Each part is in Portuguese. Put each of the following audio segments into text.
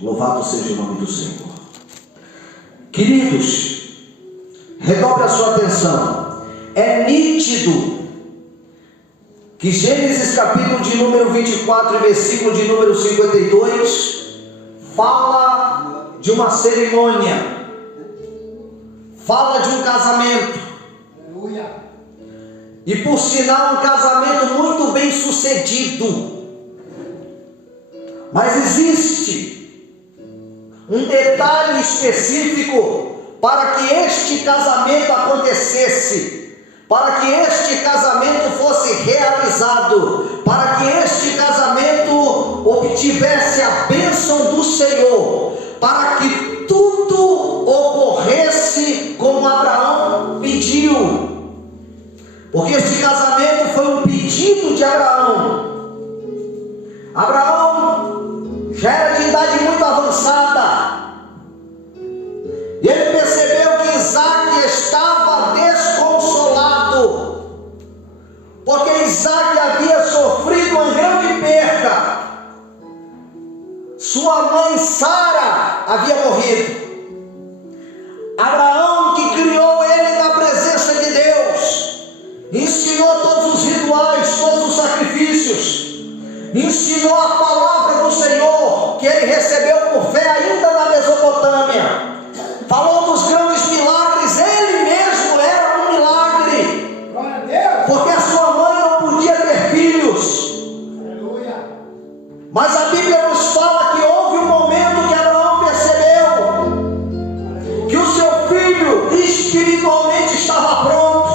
Louvado seja o nome do Senhor. Queridos, redobre a sua atenção. É nítido que Gênesis capítulo de número 24 e versículo de número 52 fala de uma cerimônia, fala de um casamento. Aleluia. E por sinal um casamento muito bem sucedido. Mas existe um detalhe específico para que este casamento acontecesse, para que este casamento fosse realizado, para que este casamento obtivesse a bênção do Senhor, para que tudo ocorresse como Abraão pediu, porque este casamento foi um pedido de Abraão. Abraão já era de idade muito avançada, e ele percebeu que Isaque estava desconsolado, porque Isaque havia sofrido uma grande perda. Sua mãe Sara havia morrido. Abraão, que criou ele na presença de Deus, ensinou todos os rituais, todos os sacrifícios, ensinou a palavra do Senhor, que ele recebeu por fé ainda na Mesopotâmia. Falou dos grandes milagres, ele mesmo era um milagre, porque a sua mãe não podia ter filhos. Mas a Bíblia nos fala que houve um momento que Abraão percebeu que o seu filho espiritualmente estava pronto.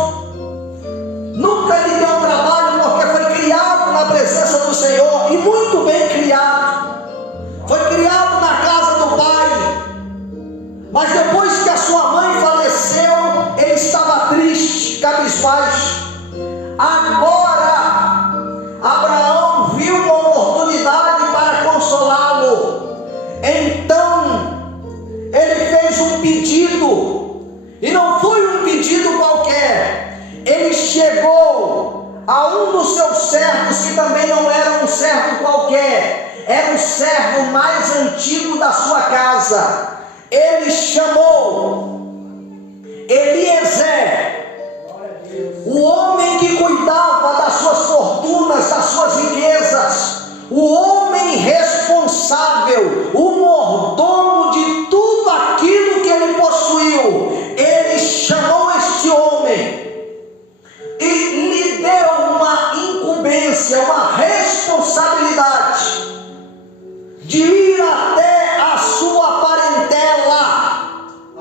Nunca lhe deu trabalho, porque foi criado na presença do Senhor, e muito bem criado. Foi criado na casa do pai. Mas depois que a sua mãe faleceu, ele estava triste, cabisbaixo. Agora, Abraão viu uma oportunidade para consolá-lo. Então, ele fez um pedido, e não foi um pedido qualquer. Ele chegou a um dos seus servos, que também não era um servo qualquer, era o servo mais antigo da sua casa. Ele chamou Eliezer, o homem que cuidava das suas fortunas, das suas riquezas, o homem responsável, o mordomo de tudo aquilo que ele possuiu. Ele chamou este homem e lhe deu uma incumbência, uma responsabilidade de ir até a sua parentela.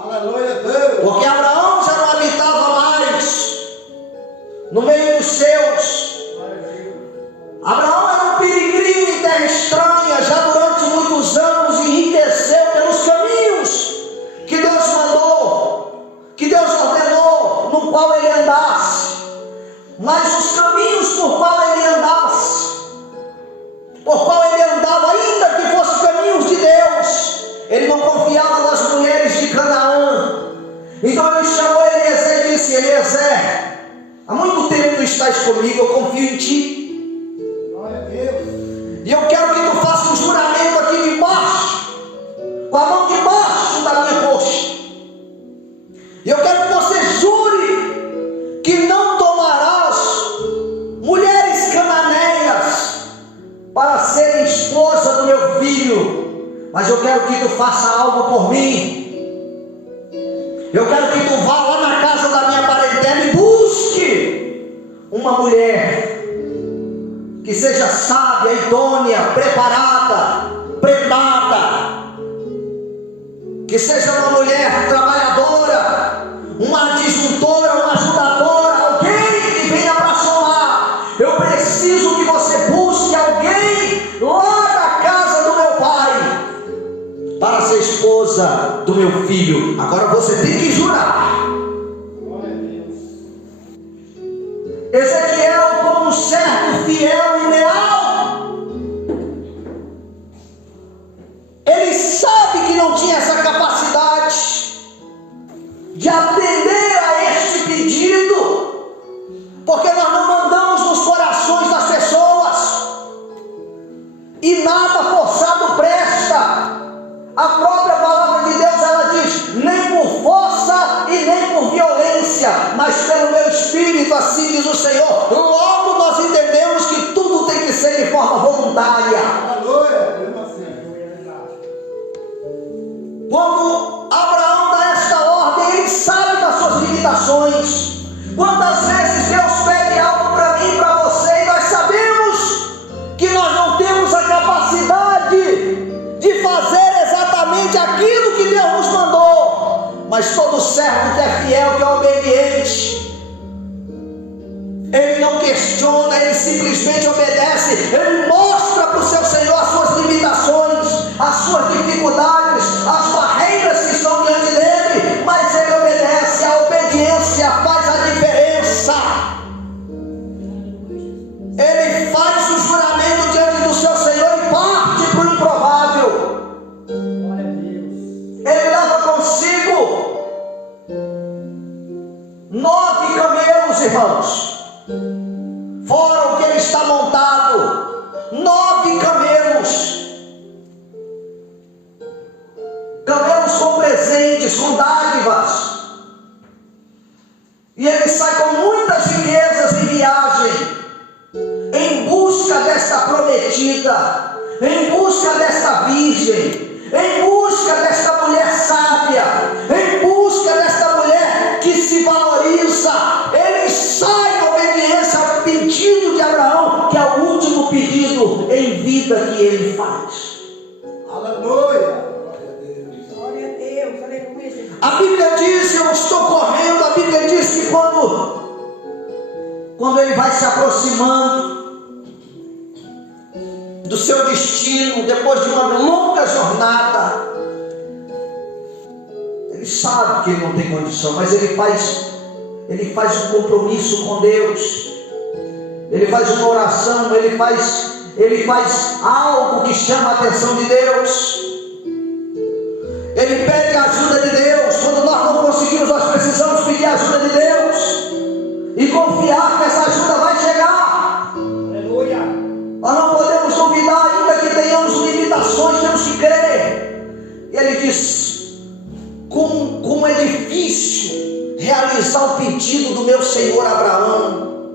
Aleluia, Deus. Porque Abraão já não habitava mais no meio dos seus. Abraão era um peregrino em terra estranha, já durante muitos anos, e enriqueceu pelos caminhos que Deus mandou, que Deus ordenou, no qual ele andasse. Mas os caminhos por qual ele andasse, por qual ele andava, ainda que fossem caminhos de Deus, ele não confiava nas mulheres de Canaã. Então ele chamou Eliezer e disse: Eliezer, há muito tempo tu estás comigo, eu confio em ti. Glória a Deus. E eu quero que tu faças um juramento aqui debaixo, com a mão debaixo da minha coxa. E eu quero que você jure que não tomarás mulheres cananeias para serem esposa do meu filho, mas eu quero que tu faça algo por mim. Eu quero que tu vá lá na casa da minha parentela e busque uma mulher que seja sábia, idônea, preparada, preparada, que seja uma mulher trabalhadora, uma adjuntora, uma ajudadora, alguém que venha para somar. Eu preciso que você busque alguém lá da casa do meu pai para ser esposa do meu filho. Agora você tem que jurar. Ezequiel, como um servo fiel e leal, ele sabe que não tinha essa capacidade de atender a este pedido, porque nós não mandamos nos corações das pessoas, e nada forçado presta. assim diz o Senhor. Logo nós entendemos que tudo tem que ser de forma voluntária. Quando Abraão dá esta ordem, ele sabe das suas limitações. Quantas vezes Deus pede algo para mim e para você, e nós sabemos que nós não temos a capacidade de fazer exatamente aquilo que Deus nos mandou. Mas todo servo que é fiel, que é obediente, ele não questiona, ele simplesmente obedece. Ele mostra para o seu Senhor as suas limitações, as suas dificuldades, as barreiras que estão diante dele, mas ele obedece. A obediência faz a diferença. Ele faz o juramento diante do seu Senhor e parte para o improvável. Ele leva consigo 9 camelos, irmãos, fora o que ele está montado. 9 camelos. Camelos com presentes, com dádivas. E ele sai com muitas riquezas em viagem, em busca desta prometida, em busca desta virgem, em busca desta mulher sábia, em busca desta mulher que se valoriza. Ele sai em obediência ao pedido de Abraão, que é o último pedido em vida que ele faz. Aleluia! Glória a Deus, aleluia. A Bíblia diz, eu estou correndo, a Bíblia diz que quando ele vai se aproximando do seu destino, depois de uma longa jornada, ele sabe que ele não tem condição, mas ele faz um compromisso com Deus, ele faz uma oração, ele faz algo que chama a atenção de Deus, ele pede a ajuda de Deus. Quando nós não conseguimos, nós precisamos pedir a ajuda de Deus e confiar que essa ajuda vai chegar. Aleluia. Nós não podemos duvidar, ainda que tenhamos limitações, temos que crer. E ele diz: como é difícil realizar o pedido do meu Senhor Abraão.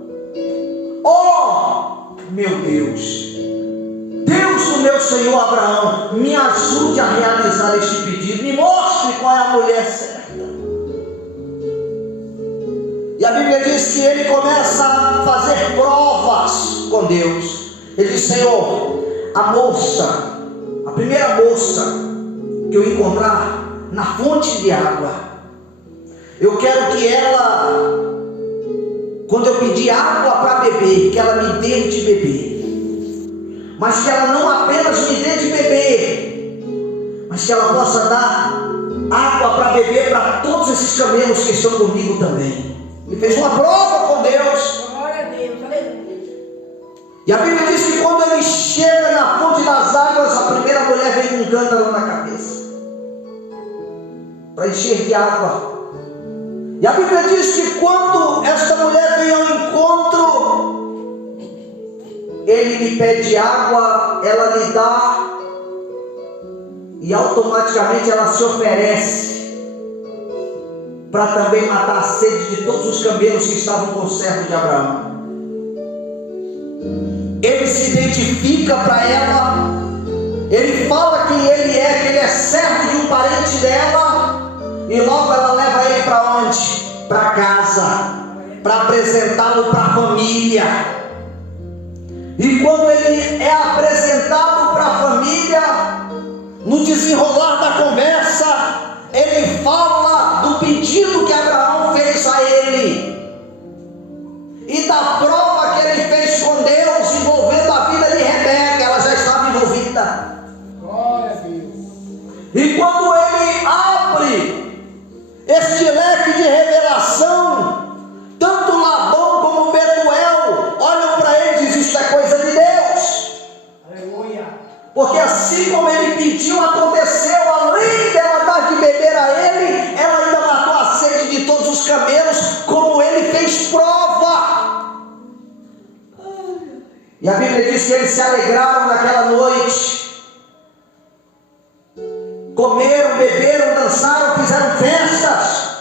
Oh, meu Deus, Deus do meu Senhor Abraão, me ajude a realizar este pedido, me mostre qual é a mulher certa. E a Bíblia diz que ele começa a fazer provas com Deus. Ele diz: Senhor, a primeira moça que eu encontrar na fonte de água, eu quero que ela, quando eu pedir água para beber, que ela me dê de beber, mas que ela não apenas me dê de beber, mas que ela possa dar água para beber para todos esses camelos que estão comigo também. Ele fez uma prova com Deus. Glória a Deus, aleluia. E a Bíblia diz que quando ele chega na fonte das águas, a primeira mulher vem com um cântaro na cabeça para encher de água. E a Bíblia diz que quando esta mulher vem ao encontro, ele lhe pede água, ela lhe dá, e automaticamente ela se oferece para também matar a sede de todos os camelos que estavam com o servo de Abraão. Ele se identifica para ela, ele fala quem ele é, que ele é servo de um parente dela, e logo ela leva ele para onde? Para casa, para apresentá-lo para a família. E quando ele é apresentado para a família, no desenrolar da conversa, ele fala do pedido que Abraão fez a ele e da prova que ele fez com Deus, envolvendo a vida de Rebeca. Ela já estava envolvida. Glória a Deus. E quando ele abre este leque de revelação, tanto Labão como Betuel olham para ele e dizem: isso é coisa de Deus. Aleluia. Porque assim como ele pediu, aconteceu. Além dela dar de beber a ele, ela ainda matou a sede de todos os camelos, como ele fez prova. E a Bíblia diz que eles se alegraram naquela noite, comeram, beberam, dançaram, fizeram festas.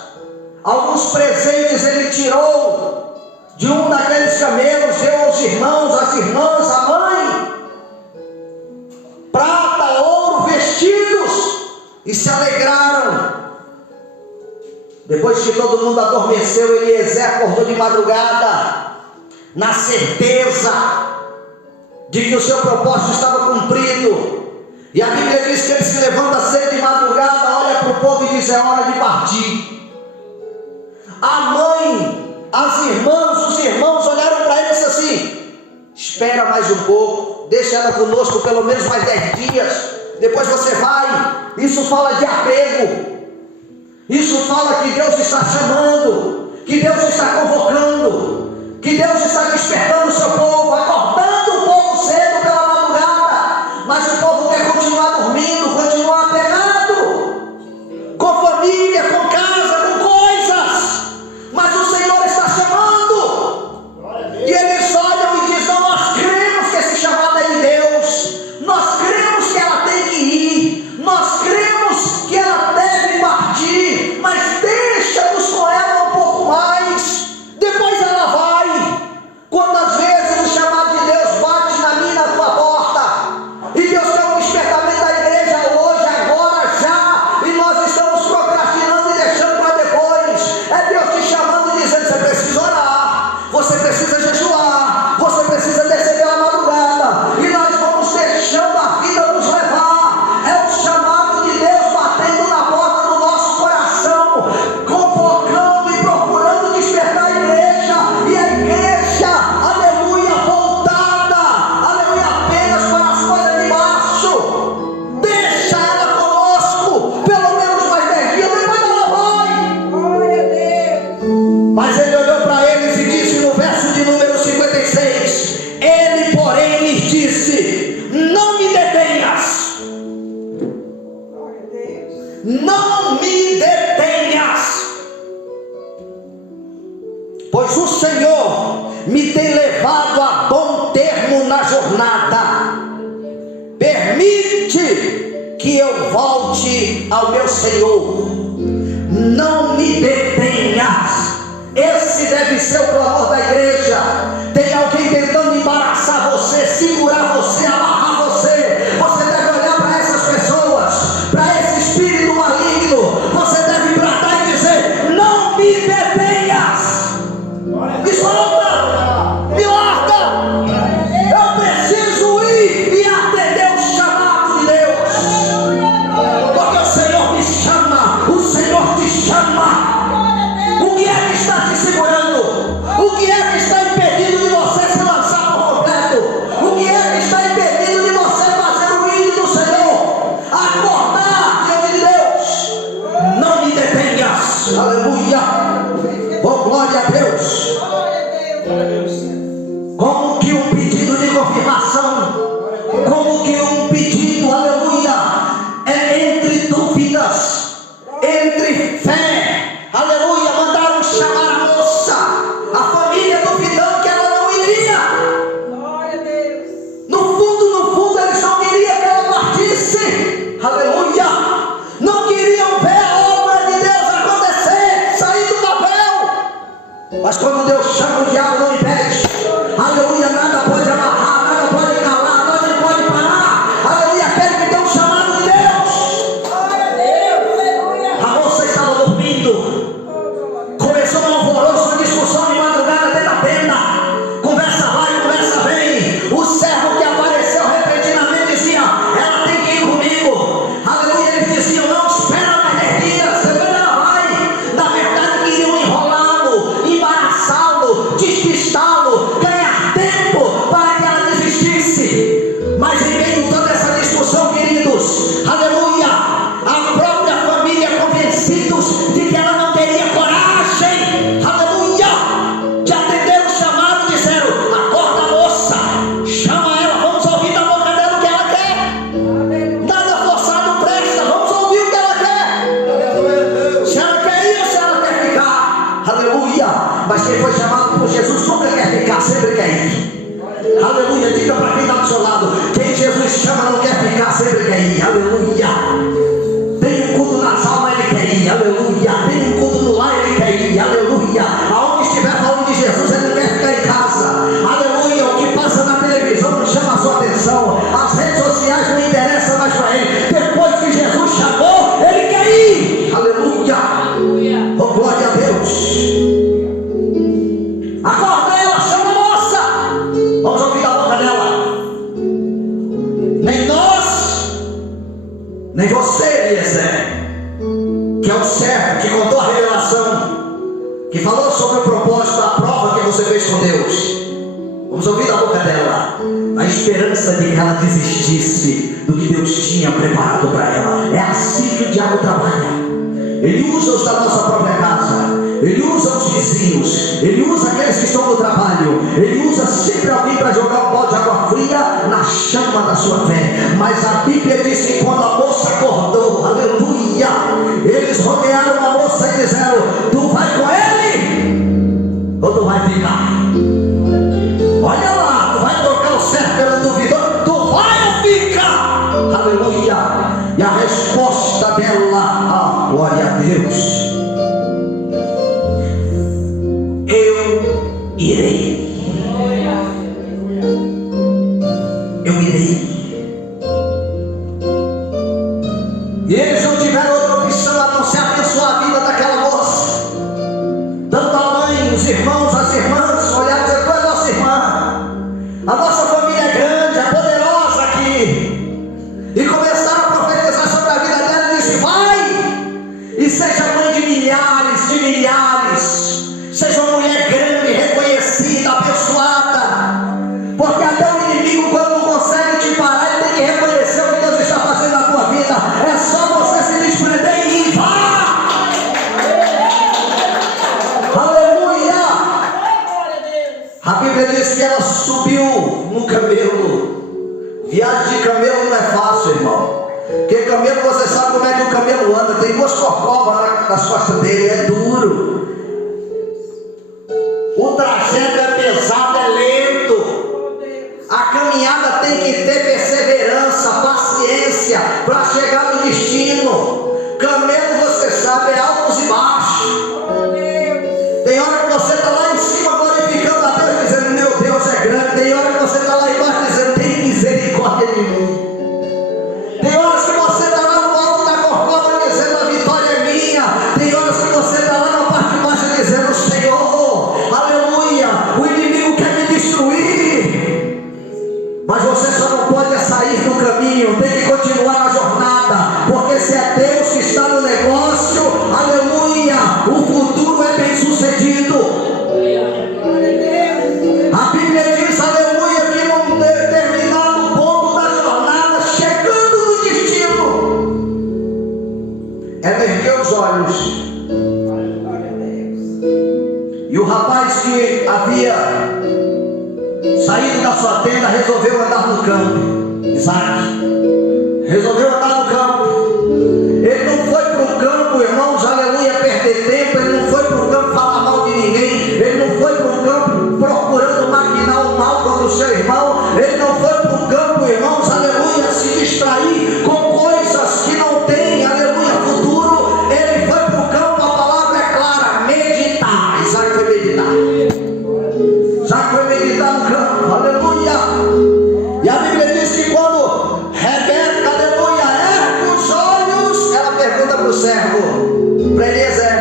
Alguns presentes ele tirou, de um daqueles camelos, deu aos irmãos, às irmãs, à mãe, prata, ouro, vestidos, e se alegraram. Depois que todo mundo adormeceu, Eliezer acordou de madrugada, na certeza de que o seu propósito estava cumprido. E a Bíblia diz que ele se levanta cedo de madrugada, olha para o povo e diz: é hora de partir. A mãe, as irmãs, os irmãos olharam para ele e disseram assim: espera mais um pouco, deixa ela conosco pelo menos mais 10 dias, depois você vai. Isso fala de apego. Isso fala que Deus está chamando, que Deus está convocando, que Deus está despertando o seu povo, acordando o povo cedo pela madrugada, mas o povo quer continuar dormindo, continuar apegado, com família, com casa, com coisas, mas o Senhor está chamando, e eles olham e dizem: não, nós cremos que esse chamado é de Deus, nós cremos que ela tem que ir, nós cremos que ela deve partir, mas deixa-nos com ela um pouco mais, depois ela vai. Quantas vezes o chamado de Deus bate na minha e na tua porta, e Deus quer um despertamento da igreja hoje, agora, já, e nós estamos procrastinando e deixando para depois. É Deus te chamando e dizendo: você precisa orar, você precisa jejuar, você precisa descer pela madrugada, e nós vamos deixando a vida nos levar. É o chamado de Deus batendo na porta do nosso coração, convocando e procurando despertar a igreja, e a igreja, aleluia, voltada, aleluia, apenas para as coisas de baixo. Deixa ela conosco pelo menos mais 10 dias, depois ela vai. Glória a Deus. Mas ele olhou para eles e disse no verso de número 56: ele, porém, lhes disse: não me detenhas, Glória a Deus. não me detenhas, pois o Senhor me tem levado a bom termo na jornada. Permite que eu volte ao meu Senhor. Não me detenhas. Esse deve ser o clamor da igreja. Tem alguém tentando embaraçar você, segurar você, amarrar você. Você deve olhar para essas pessoas, para esse espírito maligno. Você deve bradar e dizer: não me detenhas. Me solta, me larga. Eu preciso ir e atender o chamado de Deus, porque o Senhor me chama, o Senhor te chama. O que é que está te segurando? O que é que está impedindo de você se lançar por completo? O que é que está impedindo de você fazer o ídolo do Senhor? Acordar diante de Deus. Não me detenhas. Aleluia. Oh, glória a Deus. Glória a Deus. Como que um pedido de confirmação, como que um pedido, aleluia, é entre dúvidas, entre fé, aleluia. Mandaram chamar a moça, a família duvidando que ela não iria. Glória a Deus. No fundo, eles não queriam que ela partisse, aleluia. Não queriam ver a obra de Deus acontecer, sair do papel. Mas quando Deus chama, o diabo não impede. Aleluia, nada pode amarrar, nada pode calar, nada pode parar. Aleluia, aquele que tem um chamado de Deus. Glória a Deus. Aleluia. A moça estava dormindo. Começou um alvoroço, uma discussão de madrugada dentro da tenda. Conversa vai, conversa vem. O servo que apareceu repentinamente dizia: ela tem que ir comigo. Aleluia, eles diziam: não, espera mais 10 dias, depois ela vai. Na verdade, queriam enrolá-lo, embaraçá-lo, despistá-lo. Nem você, Eliezer, que é o servo, que contou a revelação, que falou sobre o propósito da prova que você fez com Deus. Vamos ouvir da boca dela a esperança de que ela desistisse do que Deus tinha preparado para ela. É assim que o diabo trabalha. Ele usa os da nossa própria casa, ele usa os vizinhos, ele usa aqueles que estão no trabalho, ele usa sempre alguém para jogar um balde de água fria na chama da sua fé. Mas a Bíblia diz que quando a moça acordou, aleluia, eles rodearam a moça e disseram: tu vai com ele ou tu vai ficar? Olha lá, tu vai trocar o certo pelo duvidoso, tu vai ou fica? Aleluia. E a resposta dela, glória a Deus: eu irei. Eu irei. E eles não tiveram outra opção a não ser abençoar a vida daquela moça. Tanto a mãe, os irmãos, as irmãs olharam e disseram: tu é nossa irmã, a nossa família é grande, é poderosa aqui. E começaram a profetizar sobre a vida dela e disse: vai e seja mãe de milhares, seja uma mulher grande, reconhecida, abençoada. Porque até o inimigo, quando não consegue te parar, ele tem que reconhecer o que Deus está fazendo na tua vida. É só você se desprender e ir. Vá! Aleluia! A Bíblia diz que ela subiu no camelo. Viagem de camelo não é fácil, irmão. Porque camelo, você sabe como é que o camelo anda. Tem duas corcovas nas costas dele, é duro. O trajeto é pesado, é lento. A caminhada tem que ter perseverança, paciência para chegar no destino. Camelo, você sabe, é altos e baixos. Tem hora que você está lá em cima glorificando a Deus, dizendo: meu Deus é grande. Tem hora que você está lá embaixo dizendo: tem misericórdia de mim. Tem horas que você está lá no alto da corcova dizendo: a vitória é minha. Tem horas que você está lá na parte de baixo dizendo: Senhor, aleluia, o inimigo quer me destruir. Mas você só não pode sair do caminho, tem que continuar na jornada. Porque se é Deus que está no negócio, aleluia, o futuro é bem sucedido. A Bíblia diz, aleluia, que num determinado ponto da jornada, chegando no destino, ela ergueu os olhos. E o rapaz que havia saído da sua tenda resolveu andar no campo. Isaac resolveu andar no campo. Ele não foi para o campo, irmãos, aleluia, perder tempo. Ele não foi para o campo falar mal de ninguém. Ele não foi para o campo procurando maquinar o mal contra o seu irmão. Ele não foi para o campo, irmãos, aleluia, se distrair com coisas que não têm, aleluia, futuro. Ele foi para o campo, a palavra é clara: meditar. Isaac foi meditar. Isaac foi meditar no campo, aleluia. E a Bíblia diz que quando Rebeca, aleluia, ergue os olhos, ela pergunta para o servo, para Eliezer,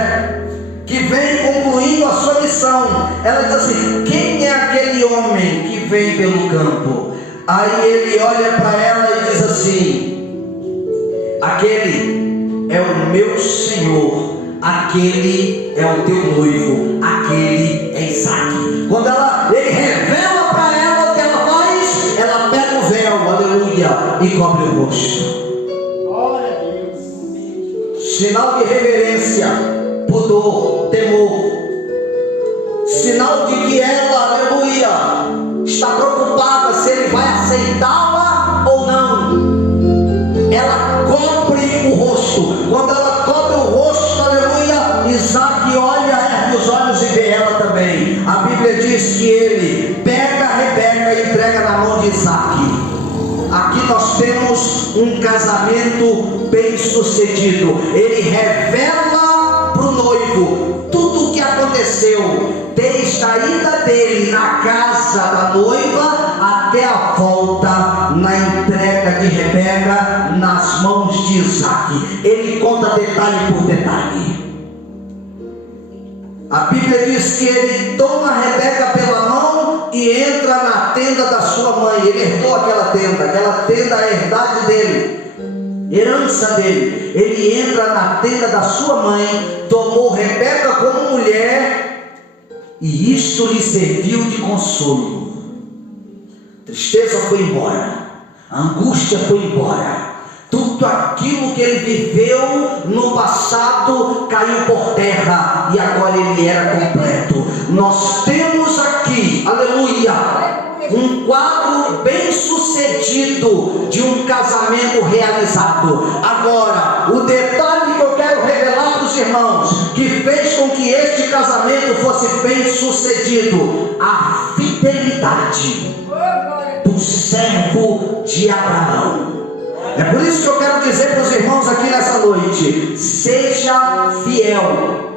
que vem concluindo a sua missão. Ela diz assim: quem é aquele homem que vem pelo campo? Aí ele olha para ela e diz assim: aquele é o meu Senhor, aquele é o teu noivo, aquele é Isaac. Quando ele revela para ela o que ela faz, ela pega o véu, aleluia, e cobre o rosto. Glória a Deus. Sinal de reverência, pudor, temor. Sinal de que ela, aleluia, está preocupada se ele vai aceitá-la ou não. Ela cobre o rosto. Quando ela cobre o rosto, aleluia, Isaac olha, ergue os olhos e vê ela também. A Bíblia diz que ele pega a Rebeca e entrega na mão de Isaac. Aqui nós temos um casamento bem sucedido. Ele revela para o noivo tudo o que aconteceu, desde a ida dele na casa da noiva até a volta na entrega de Rebeca nas mãos de Isaac. Ele conta detalhe por detalhe. A Bíblia diz que ele toma a Rebeca pela mão e entra na tenda da sua mãe. Ele herdou aquela tenda é a herdade dele. herança dele. Ele entra na tenda da sua mãe, tomou Rebeca como mulher, e isto lhe serviu de consolo. Tristeza foi embora, a angústia foi embora, tudo aquilo que ele viveu no passado caiu por terra, e agora ele era completo. Nós temos aqui, aleluia, um quadro bem sucedido de um casamento realizado. Agora, o detalhe que eu quero revelar para os irmãos, que fez com que este casamento fosse bem sucedido: a fidelidade do servo de Abraão. É por isso que eu quero dizer para os irmãos aqui nessa noite: seja fiel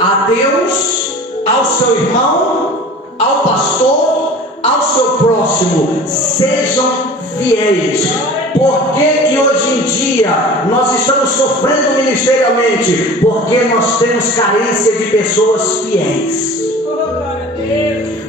a Deus, ao seu irmão, ao pastor, ao seu próximo. Sejam fiéis. Por que hoje em dia nós estamos sofrendo ministerialmente? Porque nós temos carência de pessoas fiéis.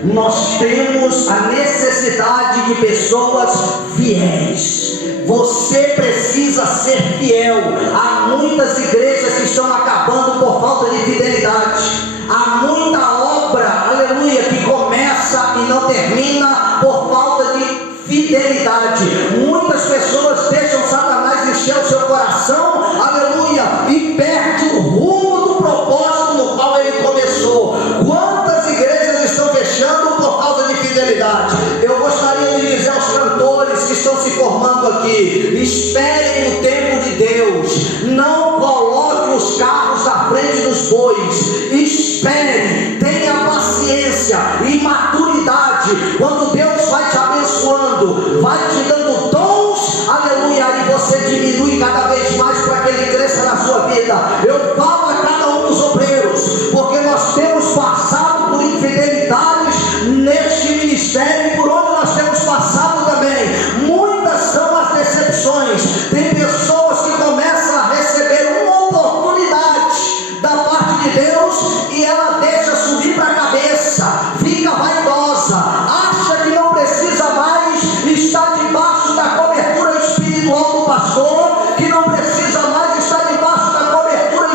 Nós temos a necessidade de pessoas fiéis. Você precisa ser fiel. Há muitas igrejas que estão acabando por falta de fidelidade. Há muita obra, aleluia, que começa e não termina por falta de fidelidade. Muitas pessoas deixam Satanás encher o seu coração, aleluia, e perde o rumo do propósito no qual ele começou. Quantas igrejas estão fechando por causa de fidelidade? Eu gostaria de dizer aos cantores que estão se formando aqui: esperem o tempo de Deus, não coloque os carros à frente dos bois. Espere, tenha paciência e maturidade. Quando Deus vai te abençoando, vai te dando dons, aleluia, e você diminui cada vez mais para que ele cresça na sua vida. Eu falo a cada um dos obreiros, porque nós temos passado por infidelidades neste ministério, por onde nós temos passado também. Muitas são as decepções. Tem pessoas que começam a receber uma oportunidade da parte de Deus e ela deixa subir para a cabeça, fica vaidosa, acha que não precisa mais estar debaixo da cobertura espiritual do pastor, que não precisa mais estar debaixo da cobertura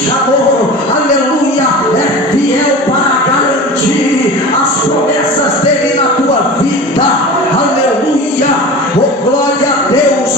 chamou, aleluia, é fiel para garantir as promessas dele na tua vida, aleluia, oh glória a Deus.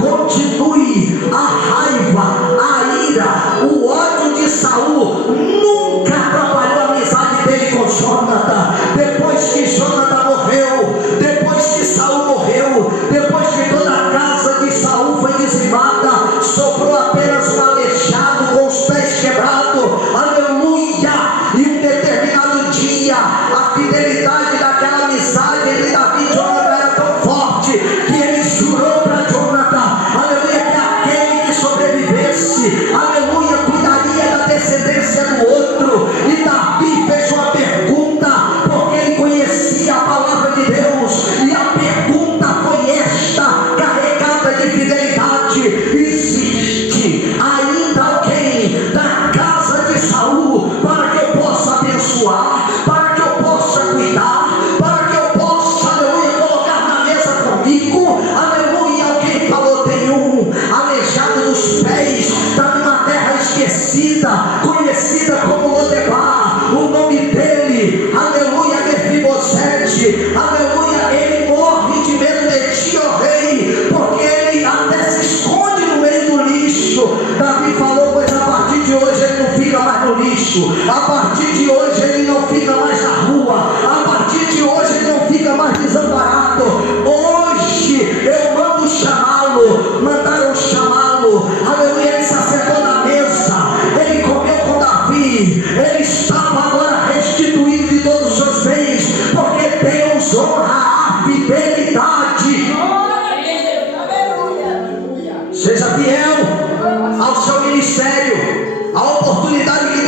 Continue a raiva, a ira, o ódio de Saul nunca atrapalhou a amizade dele com Jonathan. Depois que Jonathan morreu, depois que Saul morreu, depois que toda a casa de Saul foi dizimada, sobrou apenas um aleijado com os pés quebrados, aleluia. E um determinado dia, a fidelidade daquela amizade entre Davi e Jonathan era tão forte que ele jurou para Jonathan, aleluia, que aquele que sobrevivesse, aleluia, cuidaria da descendência do outro. E Davi fez uma pergunta, porque ele conhecia a palavra de Deus, e a pergunta foi esta, carregada de fidelidade: existe ainda alguém da casa de Saul para que eu possa abençoar, para que eu possa cuidar, para que eu possa, aleluia, colocar na mesa comigo? Aleluia. Alguém falou: tem um aleijado dos pés, está numa terra esquecida, conhecida como Lodebar. O nome dele, aleluia, Mefibosete, aleluia. Ele morre de medo de ti, ó rei, porque ele até se esconde no meio do lixo. Davi falou: pois a partir de hoje ele não fica mais no lixo, a partir de hoje ele não fica mais na rua, a partir de hoje ele não fica mais desamparado. Hoje eu mando chamá-lo. Mandaram chamá-lo, aleluia. Ele se assentou na mesa, ele comeu com Davi, ele estava agora restituído de todos os seus bens, porque Deus honra a fidelidade. Seja fiel ao seu ministério, à oportunidade que